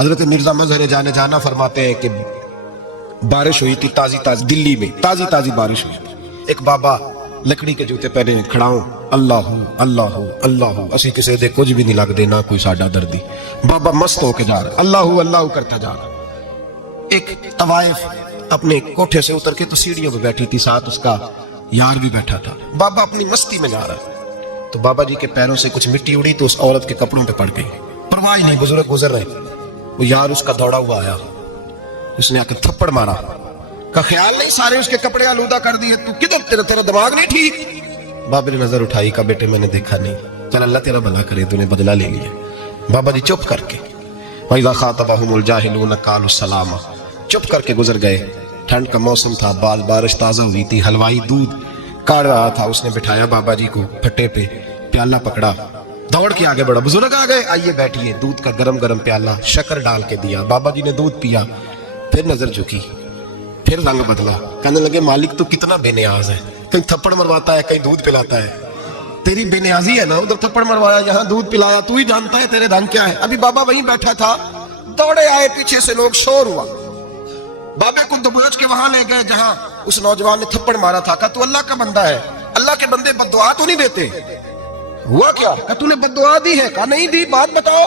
حضرت مرزا مظہر جانے جانا فرماتے ہیں کہ بارش ہوئی تھی تازی تازی، دلی میں تازی تازی بارش ہوئی تھی۔ ایک بابا لکڑی کے جوتے پہنے کھڑا ہوں، اللہ ہو اللہ ہو اللہ ہو، اسی کسی دے کچھ بھی نہیں لگ دے، نہ کوئی ساڈا دردی۔ بابا مست ہو کے جا رہا، اللہ ہو کرتا جا رہا۔ ایک طوائف اپنے کوٹھے سے اتر کے تو سیڑھیوں پہ بیٹھی تھی، ساتھ اس کا یار بھی بیٹھا تھا۔ بابا اپنی مستی میں جا رہا تو بابا جی کے پیروں سے کچھ مٹی اڑی تو اس عورت کے کپڑوں پہ پڑ گئی۔ پرواہ نہیں، بزرگ گزر رہے، وہ یار اس کا دوڑا ہوا آیا، اس نے آ کے تھپڑ مارا، کا خیال نہیں سارے اس کے کپڑے آلودہ کر دیے، تو کدھر تیرا دماغ نہیں ٹھیک؟ بابا نے نظر اٹھائی، کا بیٹے میں نے دیکھا نہیں، چل اللہ تیرا بھلا کرے، تو نے بدلہ لے لیا۔ بابا جی چپ کر کے وَإِذَا خَاطَبَهُمُ الْجَاهِلُونَ قَالُوا سَلَامًا، چپ کر کے گزر گئے۔ ٹھنڈ کا موسم تھا، بارش تازہ ہوئی تھی، حلوائی دودھ کاڑ رہا تھا، اس نے بٹھایا بابا جی کو پھٹے پہ، پیالہ پکڑا، دوڑ کے آگے بڑھا، بزرگ آ گئے، آئیے بیٹھیے، دودھ کا گرم گرم پیالہ شکر ڈال کے دیا۔ بابا جی نے دودھ پیا، پھر نظر جھکی، پھر رنگ بدلا، کہنے لگے مالک تو کتنا بے نیاز ہے، کہیں تھپڑ مرواتا ہے، کہیں دودھ پلاتا ہے، تیری بے نیازی ہے نا، ادھر تھپڑ مروایا، یہاں دودھ پلایا، تو ہی جانتا ہے تیرے رنگ کیا ہے۔ ابھی بابا وہیں بیٹھا تھا، دوڑے آئے، پیچھے سے لوگ، شور ہوا، بابے کو دبوچ کے وہاں لے گئے جہاں اس نوجوان نے تھپڑ مارا تھا۔ کہا تو اللہ کا بندہ ہے، اللہ کے بندے بد دعا تو نہیں دیتے، ہوا کیا؟ کہا تو نے بد دعا دی ہے؟ کہا نہیں دی، بات بتاؤ۔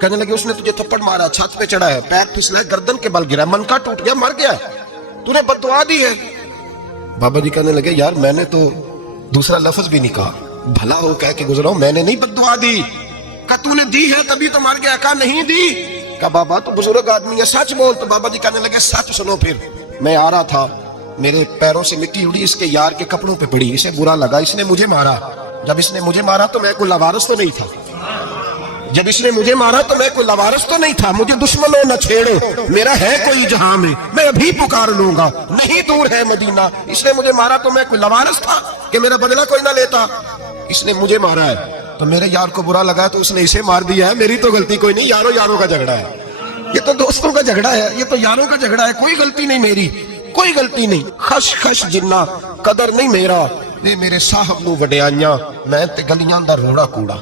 کہنے لگے اس نے تجھے تھپڑ مارا، چھت پہ چڑھا ہے، پیر پھسلا ہے، گردن کے بل گرا، منکا ٹوٹ گیا، مر گیا، تو نے بد دعا دی ہے۔ بابا جی کہنے لگے یار میں نے تو دوسرا لفظ بھی نہیں کہا، بھلا ہو کہہ کے گزرا ہوں، میں نے نہیں بد دعا دی۔ کہا تو نے دی ہے تبھی تو مر گیا۔ کہا نہیں دی۔ کہا بابا تو بزرگ آدمی ہے، سچ بول۔ تو بابا جی کہنے لگے سچ سنو، پھر میں آ رہا تھا، میرے پیروں سے مٹی اڑی، اس کے یار کے کپڑوں پہ پڑی، اسے برا لگا، اس نے مجھے مارا، جب اس نے مجھے مارا تو میں کوئی لوارث تو نہیں تھا، جب اس نے مجھے مارا تو میں کوئی لوارث تو نہیں تھا، مجھے دشمنوں نہ چھیڑو، میرا ہے کوئی جہاں میں ابھی پکار لوں گا، نہیں دور ہے مدینہ، اس نے مجھے مارا تو میں کوئی لوارث تھا کہ میرا بدلہ کوئی نہ لیتا، اس نے مجھے مارا ہے تو میرے یار کو برا لگا تو اس نے اسے مار دیا ہے، میری تو غلطی کوئی نہیں، یاروں کا جھگڑا ہے، یہ تو دوستوں کا جھگڑا ہے، یہ تو یاروں کا جھگڑا ہے، کوئی غلطی نہیں میری، کوئی غلطی نہیں، خش جنہ قدر نہیں میرا، یہ میرے صاحب نو وڈیائیاں، میں تے گلیاں دا روڑا کوڑا،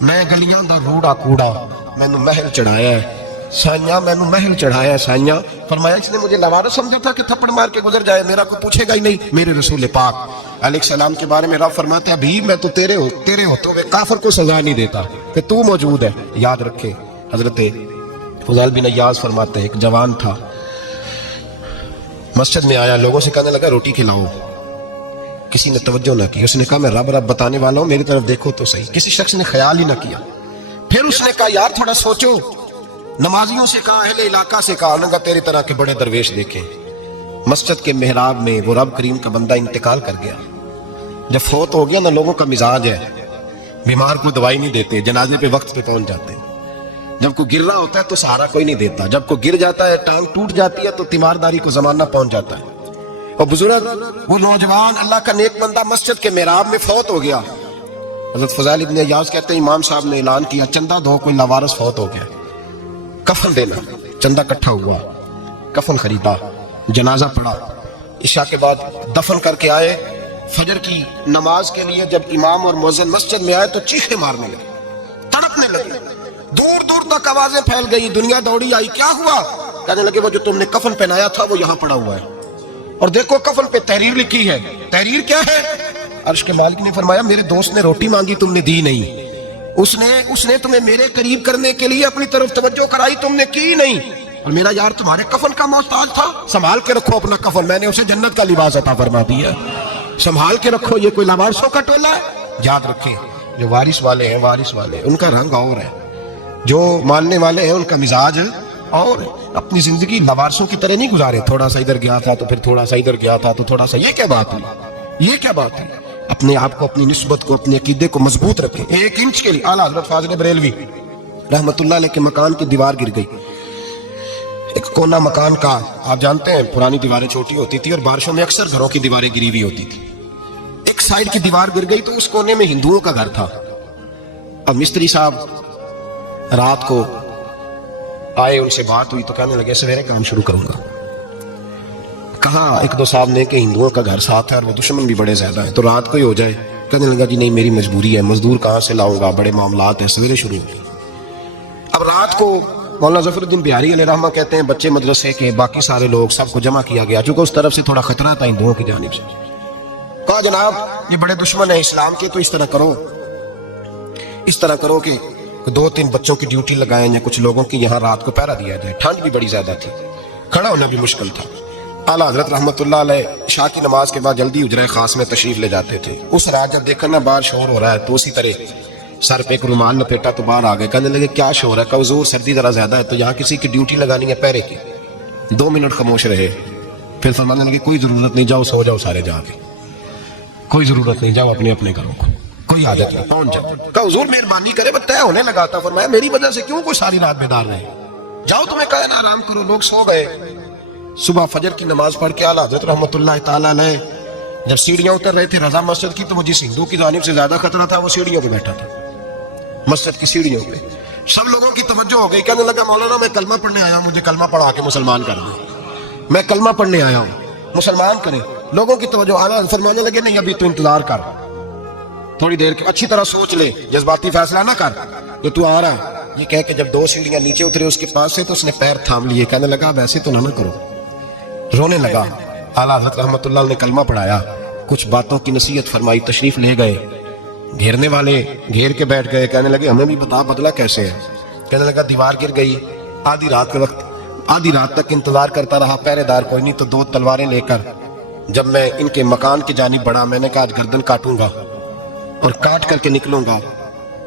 میں گلیاں دا روڑا کوڑا، میں نو محل چڑھایا ہے سائیاں، میں نو محل چڑھایا ہے سائیاں۔ فرمایا اس نے مجھے لوارث سمجھا تھا کہ تھپڑ مار کے گزر جائے، میرا کوئی پوچھے گا ہی نہیں۔ میرے رسول پاک علیہ السلام کے بارے میں رب فرماتے ہیں ابھی میں تو تیرے ہوتے ہوئے کافر کو سزا نہیں دیتا کہ تو موجود ہے۔ یاد رکھے حضرت فضال بن عیاض فرماتے ہیں ایک جوان تھا، مسجد میں آیا، لوگوں سے کہنے لگا روٹی کھلاؤ، کسی نے توجہ نہ کی، اس نے کہا میں رب بتانے والا ہوں، میری طرف دیکھو تو صحیح، کسی شخص نے خیال ہی نہ کیا۔ پھر اس نے کہا یار تھوڑا سوچو، نمازیوں سے کہا، اہل علاقہ سے کہا، انہوں نے کہا تیری طرح کے بڑے درویش دیکھیں۔ مسجد کے محراب میں وہ رب کریم کا بندہ انتقال کر گیا، جب فوت ہو گیا نا، لوگوں کا مزاج ہے، بیمار کو دوائی نہیں دیتے، جنازے پہ وقت پہ پہنچ جاتے ہیں، جب کوئی گر رہا ہوتا ہے تو سہارا کوئی نہیں دیتا، جب کوئی گر جاتا ہے ٹانگ ٹوٹ جاتی ہے تو تیمارداری کو زمانہ پہنچ جاتا ہے۔ اور بزرگ وہ نوجوان اللہ کا نیک بندہ مسجد کے محراب میں فوت ہو گیا۔ حضرت فضال ابن عیاض کہتے ہیں امام صاحب نے اعلان کیا چندہ دو، کوئی لاوارث فوت ہو گیا، کفن دینا، چندہ اکٹھا ہوا، کفن خریدا، جنازہ پڑھا، عشاء کے بعد دفن کر کے آئے، فجر کی نماز کے لیے جب امام اور مؤذن مسجد میں آئے تو چیخیں مارنے لگے، تڑپنے لگے، دور دور تک آوازیں پھیل گئی، دنیا دوڑی آئی، کیا ہوا؟ کہنے لگے وہ جو تم نے کفن پہنایا تھا وہ یہاں پڑا ہوا ہے، اور دیکھو کفن پہ تحریر لکھی ہے۔ تحریر کیا ہے؟ عرش کے مالک نے فرمایا میرے دوست نے روٹی مانگی، تم نے دی نہیں، اس نے تمہیں میرے قریب کرنے کے لیے اپنی طرف توجہ کرائی، تم نے کی نہیں، اور میرا یار تمہارے کفن کا محتاج تھا، سنبھال کے رکھو اپنا کفن، میں نے اسے جنت کا لباس عطا فرما دیا، سنبھال کے رکھو، یہ کوئی لاوارثوں کا ٹولہ ہے۔ یاد رکھیں جو وارث والے ہیں، وارث والے ان کا رنگ اور ہے، جو ماننے والے ہیں ان کا مزاج اور اپنی زندگی لوارثوں کی طرح نہیں گزارے، تھوڑا سا ادھر گیا تھا تو پھر تھوڑا سا ادھر گیا تھا تو تھوڑا سا، یہ کیا بات ہے، یہ کیا بات ہے؟ اپنے آپ کو، اپنی نسبت کو، اپنے عقیدے کو مضبوط رکھیں۔ ایک انچ کے لیے اعلیٰ حضرت فاضل بریلوی رحمت اللہ علیہ کے مکان کی دیوار گر گئی، ایک کونا مکان کا، آپ جانتے ہیں پرانی دیواریں چھوٹی ہوتی تھی اور بارشوں میں اکثر گھروں کی دیواریں گری ہوئی ہوتی تھی، ایک سائڈ کی دیوار گر گئی تو اس کونے میں ہندوؤں کا گھر تھا۔ اب مستری صاحب رات کو آئے، ان سے بات ہوئی تو کہنے لگے سویرے کام شروع کروں گا۔ کہاں ایک دو صاحب نے کہ ہندوؤں کا گھر ساتھ ہے اور وہ دشمن بھی بڑے زیادہ ہیں تو رات کو ہی ہو جائے۔ کہنے لگا جی نہیں میری مجبوری ہے، مزدور کہاں سے لاؤں گا، بڑے معاملات ہیں، سویرے شروع ہوگی۔ اب رات کو مولانا ظفر الدین بہاری علیہ رحمہ کہتے ہیں بچے مدرسے کے باقی سارے لوگ سب کو جمع کیا گیا، چونکہ اس طرف سے تھوڑا خطرہ تھا ہندوؤں کی جانب سے. کہا جناب یہ بڑے دشمن ہیں اسلام کے، تو اس طرح کرو کہ 2-3 بچوں کی ڈیوٹی لگائیں یا کچھ لوگوں کی یہاں رات کو پہرا دیا جائے. ٹھنڈ بھی بڑی زیادہ تھی، کھڑا ہونا بھی مشکل تھا. اعلیٰ حضرت رحمۃ اللہ علیہ عشاء کی نماز کے بعد جلدی حجرہ خاص میں تشریف لے جاتے تھے. اس رات جب دیکھا نا باہر شور ہو رہا ہے تو اسی طرح سر پہ ایک رومال لپیٹا تو باہر آ گئے. کہنے لگے کیا شور ہے؟ کہ حضور سردی ذرا زیادہ ہے تو یہاں کسی کی ڈیوٹی لگانی ہے پہرے کی. 2 منٹ خاموش رہے، پھر فرمانے لگے کوئی ضرورت نہیں، جاؤ سو جاؤ سارے جا کے، کوئی ضرورت نہیں، جاؤ اپنے اپنے گھروں کو، کوئی عادت نہیں، پہنچ جاؤ. کہ حضور مہربانی کرے طے ہونے لگا تھا. فرمایا میری وجہ سے کیوں کوئی ساری رات بیدار رہے؟ جاؤ تمہیں کہا نا آرام کرو. لوگ سو گئے. صبح فجر کی نماز پڑھ کے اعلیٰ حضرت رحمۃ اللہ تعالیٰ علیہ جب سیڑھیاں اتر رہے تھے رضا مسجد کی، تو وہ جس ہندو کی جانب سے زیادہ خطرہ تھا وہ سیڑھیوں پہ بیٹھا تھا، مسجد کی سیڑھیوں پہ. سب لوگوں کی توجہ ہو گئی. کہنے لگا مولانا میں کلمہ پڑھنے آیا ہوں، مجھے کلمہ پڑھا کے مسلمان کر دیں. میں کلمہ پڑھنے آیا ہوں، مسلمان کریں. لوگوں کی توجہ اعلیٰ فرمانے لگے نہیں ابھی تو انتظار کر، تھوڑی دیر کے اچھی طرح سوچ لے، جذباتی فیصلہ نہ کر کہ تو آ رہا. یہ کہہ کے جب 2 سیڑھیاں نیچے اترے اس کے پاس سے تو اس نے پیر تھام لیے. کہنے لگا ویسے تو نہ کرو، رونے لگا. اعلیٰ حضرت رحمۃ اللہ نے کلمہ پڑھایا، کچھ باتوں کی نصیحت فرمائی، تشریف لے گئے. گھیرنے والے گھیر کے بیٹھ گئے. کہنے لگے ہمیں بھی بتا بدلہ کیسے ہے؟ کہنے لگا دیوار گر گئی. آدھی رات تک انتظار کرتا رہا، پہرے دار کوئی نہیں. تو 2 تلواریں لے کر جب میں ان کے مکان کی جانب بڑھا، میں نے کہا آج گردن کاٹوں گا اور کاٹ کر کے نکلوں گا.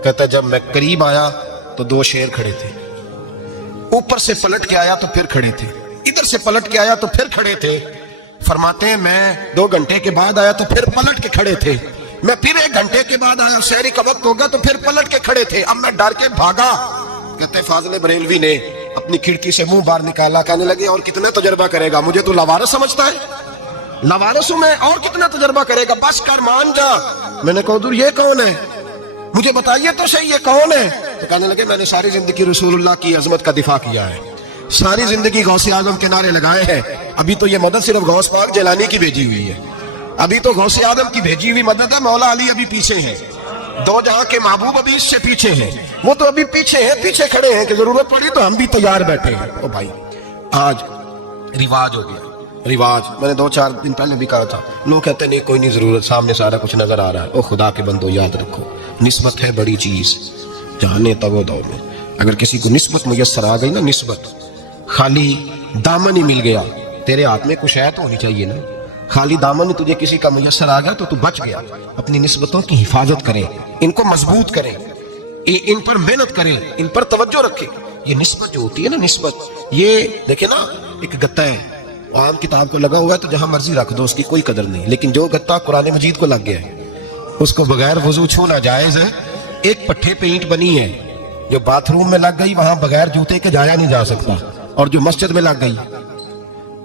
کہتا جب میں قریب آیا تو 2 شیر کھڑے تھے. اوپر سے پلٹ کے آیا تو پھر کھڑے تھے، ادھر سے پلٹ کے آیا تو پھر کھڑے تھے. فرماتے ہیں میں 2 گھنٹے کے بعد آیا تو پھر پلٹ کے کھڑے تھے. میں پھر 1 گھنٹے کے بعد آیا، سحری کا وقت ہوگا تو پھر پلٹ کے کھڑے تھے. اب میں ڈر کے بھاگا. کہتے فاضل بریلوی نے اپنی کھڑکی سے منہ باہر نکالا. کہنے لگے اور کتنا تجربہ کرے گا؟ مجھے تو لاوارث سمجھتا ہے، لاوارث ہوں میں، اور کتنا تجربہ کرے گا؟ بس کر، مان جا. میں نے کہا حضور یہ کون ہے؟ مجھے بتائیے تو صحیح یہ کون ہے؟ تو کہنے لگے میں نے ساری زندگی رسول اللہ کی عظمت کا دفاع کیا ہے، ساری زندگی غوث اعظم کے نعرے لگائے ہیں. ابھی تو یہ مدد صرف غوث پاک جیلانی کی بھیجی ہوئی ہے، ابھی تو غوث اعظم کی بھیجی ہوئی مدد ہے. مولا علی ابھی پیچھے ہیں، 2 جہاں کے محبوب ابھی اس سے پیچھے ہیں. وہ تو ابھی پیچھے ہیں، پیچھے کھڑے ہیں کہ ضرورت پڑی تو ہم بھی تیار بیٹھے ہیں. او بھائی آج رواج ہو گیا، رواج. میں نے 2-4 دن پہلے بھی کہا تھا، لوگ کہتے نہیں کوئی نہیں ضرورت، سامنے سارا کچھ نظر آ رہا ہے. او خدا کے بندو یاد رکھو نسبت ہے بڑی چیز. جہانے تو دور میں اگر کسی کو نسبت میسر آ گئی نا، نسبت، خالی دامن ہی مل گیا، تیرے ہاتھ میں کچھ ہے تو ہونی چاہیے نا. خالی دامن ہی تجھے کسی کا میسر آ گیا تو بچ گیا. اپنی نسبتوں کی حفاظت کریں، ان کو مضبوط کریں، ان پر محنت کریں، ان پر توجہ رکھیں. یہ نسبت جو ہوتی ہے نا، نسبت، یہ دیکھیں نا ایک گتا ہے عام کتاب کو لگا ہوا ہے تو جہاں مرضی رکھ دو، اس کی کوئی قدر نہیں. لیکن جو گتا قرآن مجید کو لگ گیا ہے اس کو بغیر وضو چھونا جائز ہے. ایک پٹھے پہ اینٹ بنی ہے جو باتھ روم میں لگ گئی، وہاں بغیر جوتے کے جایا نہیں جا سکتا، اور جو مسجد میں لگ گئی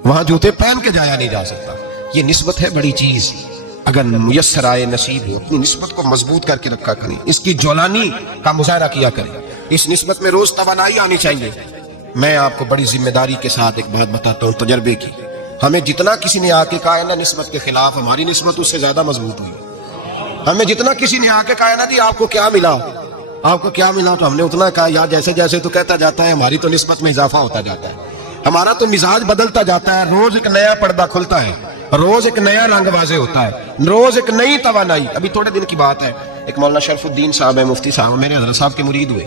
وہاں جوتے پہن کے جایا نہیں جا سکتا. یہ نسبت ہے بڑی چیز. اگر میسر آئے، نصیب ہو، اپنی نسبت کو مضبوط کر کے رکھا کریں، اس کی جولانی کا مظاہرہ کیا کریں. اس نسبت میں روز توانائی آنی چاہیے. میں آپ کو بڑی ذمہ داری کے ساتھ ایک بات بتاتا ہوں تجربے کی. ہمیں جتنا کسی نے آ کے کہا ہے نا نسبت کے خلاف، ہماری نسبت اس سے زیادہ مضبوط ہوئی. ہمیں جتنا کسی نے آ کے کہا ہے نا جی آپ کو کیا ملا، آپ کو کیا ملا، تو ہم نے اتنا کہا یار جیسے جیسے تو کہتا جاتا ہے ہماری تو نسبت میں اضافہ ہوتا جاتا ہے، ہمارا تو مزاج بدلتا جاتا ہے. روز ایک نیا پردہ کھلتا ہے، روز ایک نیا رنگ واضح ہوتا ہے، روز ایک نئی توانائی. ابھی تھوڑے دن کی بات ہے، ایک مولانا شرف الدین صاحب ہے، مفتی صاحب، میرے حضرت صاحب کے مرید ہوئے.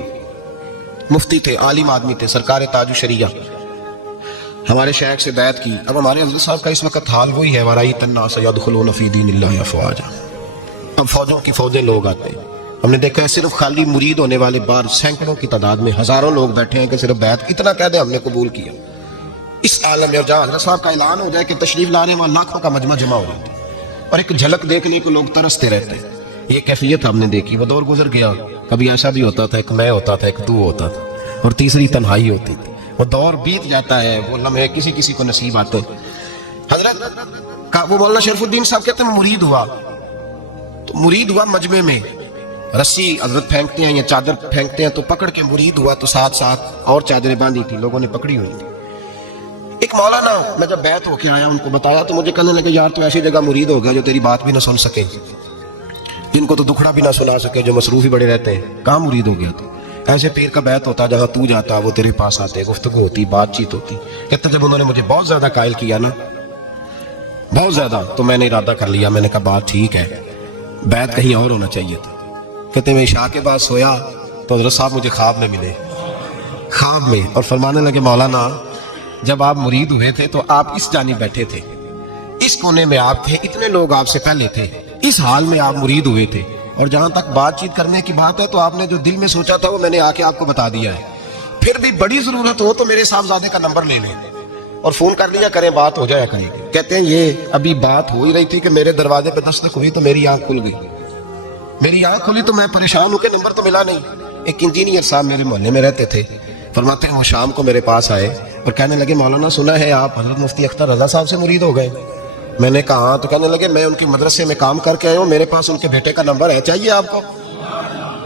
مفتی تھے، عالم آدمی تھے، سرکار تاج الشریعہ. ہمارے شیخ سے بیعت کی. اب ہمارے حضرت صاحب کا اس وقت حال وہی ہے، وَرَأَيْتَ النَّاسَ يَدْخُلُونَ فِي دِينِ اللَّهِ أَفْوَاجًا. اب فوجوں کی فوجیں لوگ آتے ہیں. ہم نے دیکھا ہے صرف خالی مرید ہونے والے بار سینکڑوں کی تعداد میں ہزاروں لوگ بیٹھے ہیں کہ صرف بیعت اتنا کہہ دیں ہم نے قبول کیا. اس عالم میں اور جہاں حضرت صاحب کا اعلان ہو جائے کہ تشریف لانے وہاں لاکھوں کا مجمع جمع ہو جاتا ہے اور ایک جھلک دیکھنے کو لوگ ترستے رہتے ہیں. یہ کیفیت ہم نے دیکھی. وہ دور گزر گیا. کبھی ایسا بھی ہوتا تھا ایک میں ہوتا تھا، ایک تو ہوتا تھا، اور تیسری تنہائی ہوتی تھی. وہ دور بیت جاتا ہے، وہ لمحے کسی کسی کو نصیب آتے ہیں. حضرت کا وہ مولانا شرف الدین صاحب کہتے ہیں مرید ہوا تو مرید ہوا مجمع میں، رسی حضرت پھینکتے ہیں یا چادر پھینکتے ہیں تو پکڑ کے مرید ہوا تو ساتھ ساتھ اور چادریں باندھی تھی، لوگوں نے پکڑی ہوئی تھی. ایک مولانا میں جب بیعت ہو کے آیا ان کو بتایا تو مجھے کہنے لگے یار تو ایسی جگہ مرید ہو گیا جو تیری بات بھی نہ سن سکے، جن کو تو دکھڑا بھی نہ سنا سکے، جو مصروف ہی بڑے رہتے ہیں، کہاں مرید ہو گیا تو ایسے پیر کا بیت ہوتا جہاں تو جاتا وہ تیرے پاس آتے, گفتگو ہوتی, بات چیت ہوتی. کہتے جب انہوں نے مجھے بہت زیادہ قائل کیا نا, بہت زیادہ, تو میں نے ارادہ کر لیا, میں نے کہا بات ٹھیک ہے, بیت کہیں اور ہونا چاہیے تھا. کہتے میں عشاء کے بعد سویا تو حضرت صاحب مجھے خواب میں ملے, خواب میں, اور فرمانے لگے مولانا جب آپ مرید ہوئے تھے تو آپ اس جانب بیٹھے تھے, اس کونے میں آپ تھے, اتنے لوگ آپ سے پہلے تھے, اس حال میں آپ مرید ہوئے تھے, اور جہاں تک بات چیت کرنے کی بات ہے تو آپ نے جو دل میں سوچا تھا وہ میں نے آ کے آپ کو بتا دیا ہے. پھر بھی بڑی ضرورت ہو تو میرے صاحبزادے کا نمبر لے لیں اور فون کر لیا کریں, بات ہو جایا کرے. کہتے ہیں یہ ابھی بات ہو ہی رہی تھی کہ میرے دروازے پہ دستک ہوئی تو میری آنکھ کھل گئی, میری آنکھ کھلی تو میں پریشان ہوں کہ نمبر تو ملا نہیں. ایک انجینئر صاحب میرے محلے میں رہتے تھے, فرماتے ہیں وہ شام کو میرے پاس آئے اور کہنے لگے مولانا سنا ہے آپ حضرت مفتی اختر رضا صاحب سے مرید ہو گئے. میں نے کہا ہاں, تو کہنے لگے میں ان کے مدرسے میں کام کر کے آیا ہوں, میرے پاس ان کے بیٹے کا نمبر ہے, چاہیے آپ کو؟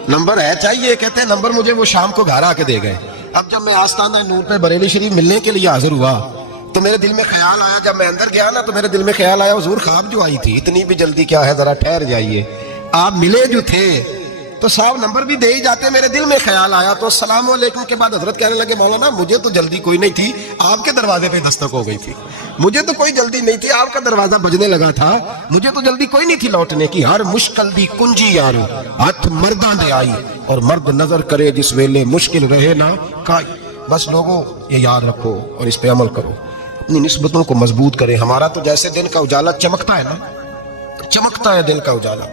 نمبر ہے چاہیے. کہتے ہیں نمبر مجھے وہ شام کو گھر آ کے دے گئے. اب جب میں آستانہ نور پہ بریلی شریف ملنے کے لیے حاضر ہوا تو میرے دل میں خیال آیا, جب میں اندر گیا نا تو میرے دل میں خیال آیا حضور خواب جو آئی تھی اتنی بھی جلدی کیا ہے, ذرا ٹھہر جائیے, آپ ملے جو تھے تو صاحب نمبر بھی دے ہی جاتے. میرے دل میں خیال آیا تو السلام علیکم کے بعد حضرت کہنے لگے مولانا مجھے تو جلدی کوئی نہیں تھی, آپ کے دروازے پہ دستک ہو گئی تھی, مجھے تو کوئی جلدی نہیں تھی, آپ کا دروازہ بجنے لگا تھا, مجھے تو جلدی کوئی نہیں تھی لوٹنے کی. ہر مشکل دی کنجی یار ہاتھ مرداں دے آئی, اور مرد نظر کرے جس ویلے مشکل رہے نا کائی. بس لوگوں یہ یاد رکھو اور اس پہ عمل کرو, اپنی نسبتوں کو مضبوط کریں. ہمارا تو جیسے دن کا اجالا چمکتا ہے نا, چمکتا ہے دن کا اجالا,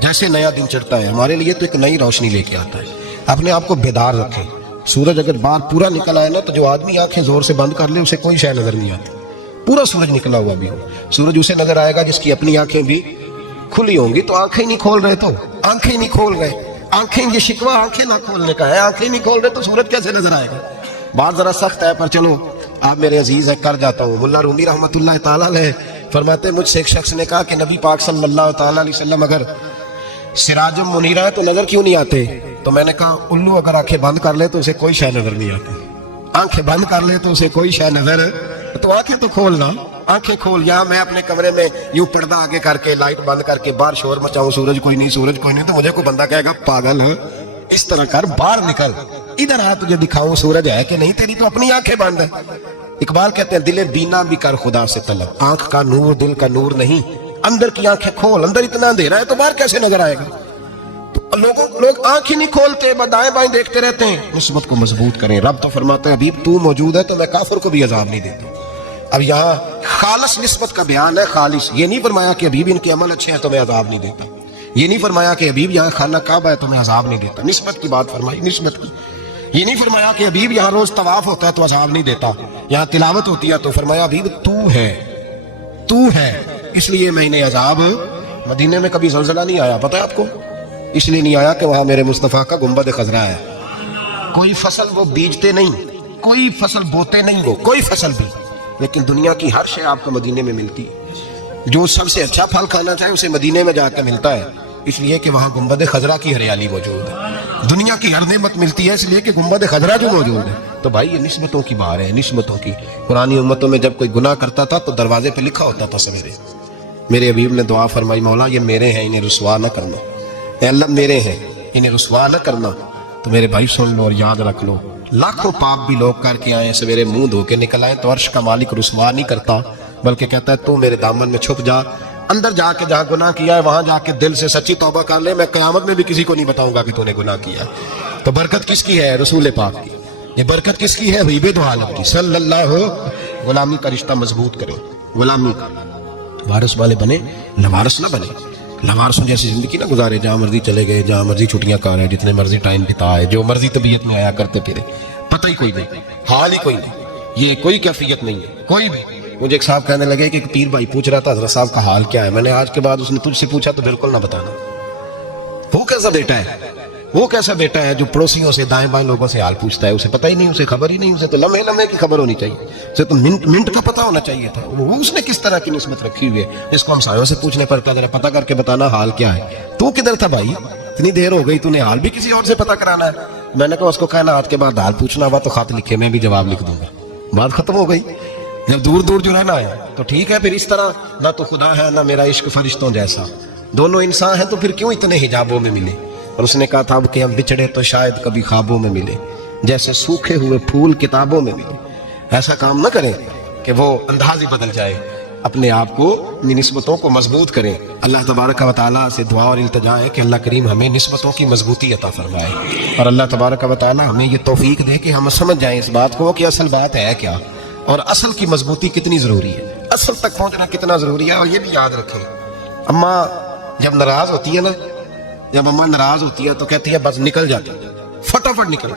جیسے نیا دن چڑھتا ہے ہمارے لیے تو ایک نئی روشنی لے کے آتا ہے. اپنے آپ کو بیدار رکھیں. سورج اگر باہر پورا نکل آئے نا تو جو آدمی آنکھیں زور سے بند کر لے اسے کوئی شے نظر نہیں آتی. پورا سورج نکلا ہوا بھی ہو, سورج اسے نظر آئے گا جس کی اپنی آنکھیں بھی کھلی ہوں گی. تو آنکھیں نہیں کھول رہے, تو آنکھیں نہیں کھول رہے, آنکھیں یہ شکوہ آنکھیں نہ کھولنے کا ہے, آنکھیں نہیں کھول رہے تو سورج کیسے نظر آئے گا. بات ذرا سخت ہے پر چلو آپ میرے عزیز ہے کر جاتا ہوں. ملا رومی رحمۃ اللہ تعالیٰ علیہ فرماتے مجھ سے ایک شخص نے کہا کہ نبی پاک صلی اللہ تعالیٰ علیہ وسلم اگر سراج منیرہ ہے تو نظر کیوں نہیں آتے؟ تو میں نے کہا الو اگر آنکھیں بند کر لے تو اسے کوئی شے نظر نہیں آتی, آنکھیں بند کر لے تو اسے کوئی شے نظر, تو آنکھیں تو کھولنا, آنکھیں کھول. یہاں میں اپنے کمرے میں یوں پردہ آگے کر کے لائٹ بند کر کے باہر شور مچاؤں, سورج کوئی نہیں, سورج کوئی نہیں, تو مجھے کوئی بندہ کہے گا پاگل ہے, اس طرح کر, باہر نکل, ادھر آ تجھے دکھاؤں سورج ہے کہ نہیں, تیری تو اپنی آنکھیں بند ہے. اقبال کہتے ہیں دل بینا بھی کر خدا سے طلب, آنکھ کا نور دل کا نور نہیں, اندر کی آنکھیں کھول, اندر اتنا اندھیرا ہے تو باہر کیسے نظر آئے گا. تو لوگ آنکھ ہی نہیں کھولتے, دائیں بائیں دیکھتے رہتے ہیں. نسبت کو مضبوط کریں. رب تو فرماتا ہے حبیب تو موجود ہے تو میں کافر کو بھی عذاب نہیں دیتا. اب یہاں خالص نسبت کا بیان ہے, خالص. یہ نہیں فرمایا کہ حبیب ان کے عمل اچھے ہیں تو میں عذاب نہیں دیتا, یہ نہیں فرمایا کہ حبیب یہاں خانہ کعبہ ہے تو میں عذاب نہیں دیتا. نسبت کی بات فرمائی, نسبت کی. یہ نہیں فرمایا کہ حبیب یہاں روز طواف ہوتا ہے تو عذاب نہیں دیتا, یہاں تلاوت ہوتی ہے تو فرمایا حبیب تو ہے اس لیے میں انہیں عذاب. مدینے میں کبھی زلزلہ نہیں آیا, پتہ ہے آپ کو, اس لیے نہیں آیا کہ وہاں میرے مصطفیٰ کا گنبد خضرا ہے. کوئی فصل وہ بیجتے نہیں, کوئی فصل بوتے نہیں, وہ کوئی فصل بھی, لیکن دنیا کی ہر شے آپ کو مدینے میں ملتی. جو سب سے اچھا پھل کھانا چاہے اسے مدینے میں جا کے ملتا ہے, اس لیے کہ وہاں گنبد خضرا کی ہریالی موجود ہے. دنیا کی ہر نعمت ملتی ہے اس لیے کہ گنبد خضرا جو موجود ہے. تو بھائی یہ نسبتوں کی بات ہے, نسبتوں کی. پرانی امتوں میں جب کوئی گناہ کرتا تھا تو دروازے پہ لکھا ہوتا تھا سویرے. میرے حبیب نے دعا فرمائی مولا یہ میرے ہیں انہیں رسوا نہ کرنا, اے اللہ میرے ہیں انہیں رسوا نہ کرنا. تو میرے بھائی سن لو اور یاد رکھ لو, لاکھوں پاپ بھی لوگ کر کے آئیں, سویرے منہ دھو کے نکل آئیں تو عرش کا مالک رسوا نہیں کرتا, بلکہ کہتا ہے تو میرے دامن میں چھپ جا, اندر جا کے جہاں گناہ کیا ہے وہاں جا کے دل سے سچی توبہ کر لے, میں قیامت میں بھی کسی کو نہیں بتاؤں گا کہ تو نے گناہ کیا. تو برکت کس کی ہے؟ رسول پاک کی. یہ برکت کس کی ہے؟ حبیب دو عالم کی صلی اللہ. غلامی کا رشتہ مضبوط کریں, غلامی کا وارث والے بنے, لوارث نہ بنے. لوارثوں جیسی زندگی نہ گزارے, جہاں مرضی چلے گئے, جہاں مرضی چھٹیاں کر رہے, جتنے مرضی ٹائم بتائے, جو مرضی طبیعت میں آیا کرتے پھرے, پتہ ہی کوئی نہیں, حال ہی کوئی نہیں, یہ کوئی کیفیت نہیں ہے کوئی بھی. مجھے ایک صاحب کہنے لگے کہ ایک پیر بھائی پوچھ رہا تھا حضرت صاحب کا حال کیا ہے. میں نے آج کے بعد اس نے تجھ سے پوچھا تو بالکل نہ بتانا. وہ کیسا بیٹا ہے, وہ کیسا بیٹا ہے جو پڑوسیوں سے دائیں بائیں لوگوں سے حال پوچھتا ہے, اسے پتہ ہی نہیں, اسے خبر ہی نہیں, اسے تو لمحے لمحے کی خبر ہونی چاہیے, اسے تو منٹ کا پتہ ہونا چاہیے تھا. وہ اس نے کس طرح کی نسبت رکھی ہوئی ہے, اس کو ہم سایوں سے پوچھنے پڑتا ہے, ذرا پتہ کر کے بتانا حال کیا ہے. تو کدھر تھا بھائی, اتنی دیر ہو گئی, تو نے حال بھی کسی اور سے پتہ کرانا ہے. میں نے کہا اس کو کہنا آج کے بعد حال پوچھنا ہوا تو خط لکھے, میں بھی جواب لکھ دوں گا, بات ختم ہو گئی. جب دور دور جو رہنا ہے تو ٹھیک ہے, پھر اس طرح نہ تو خدا ہے نہ میرا عشق فرشتوں جیسا, دونوں انسان ہیں تو پھر کیوں اتنے حجابوں میں ملے, اور اس نے کہا تھا اب کہ ہم بچھڑے تو شاید کبھی خوابوں میں ملے، جیسے سوکھے ہوئے پھول کتابوں میں ملے۔ ایسا کام نہ کریں کہ وہ انداز ہی بدل جائے، اپنے آپ کو اپنی نسبتوں کو مضبوط کریں۔ اللہ تبارک و تعالیٰ سے دعا اور التجا ہے کہ اللہ کریم ہمیں نسبتوں کی مضبوطی عطا فرمائے، اور اللہ تبارک و تعالیٰ ہمیں یہ توفیق دے کہ ہم سمجھ جائیں اس بات کو کہ اصل بات ہے کیا، اور اصل کی مضبوطی کتنی ضروری ہے، اصل تک پہنچنا کتنا ضروری ہے۔ اور یہ بھی یاد رکھیں، اماں جب ناراض ہوتی ہے نا، جب اماں ناراض ہوتی ہے تو کہتی ہے بس نکل جاتی ہے، فٹافٹ نکل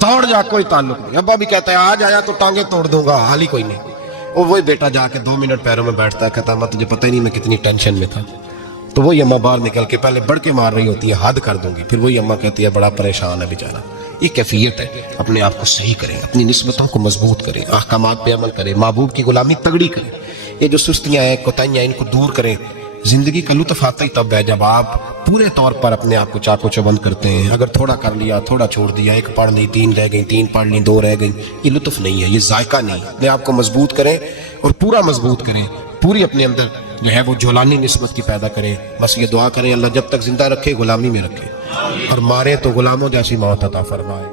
دوڑ جا، کوئی تعلق نہیں۔ ابا بھی کہتا ہے آج آیا تو ٹانگیں توڑ دوں گا، حال ہی کوئی نہیں۔ اور وہی بیٹا جا کے 2 منٹ پیروں میں بیٹھتا ہے، کہتا ہے تجھے پتہ ہی نہیں میں کتنی ٹینشن میں تھا۔ تو وہی اماں باہر نکل کے پہلے بڑھ کے مار رہی ہوتی ہے، حد کر دوں گی، پھر وہی اماں کہتی ہے بڑا پریشان ہے بیچارہ۔ یہ کیفیت ہے، اپنے آپ کو صحیح کریں، اپنی نسبتوں کو مضبوط کریں، احکامات پہ عمل کریں، محبوب کی غلامی تگڑی کریں۔ یہ جو سستیاں ہیں، کوتاہیاں، ان کو دور کریں۔ زندگی کا لطف آتا ہی تب ہے جب آپ پورے طور پر اپنے آپ کو چاق و چوبند کرتے ہیں۔ اگر تھوڑا کر لیا، تھوڑا چھوڑ دیا، 1 پڑھ لی 3 رہ گئی، 3 پڑھ لی 2 رہ گئی، یہ لطف نہیں ہے، یہ ذائقہ نہیں ہے۔ اپنے آپ کو مضبوط کریں اور پورا مضبوط کریں، پوری اپنے اندر جو ہے وہ جولانی نسبت کی پیدا کریں۔ بس یہ دعا کریں اللہ جب تک زندہ رکھے غلامی میں رکھے، اور مارے تو غلاموں جیسی موت عطا فرمائے۔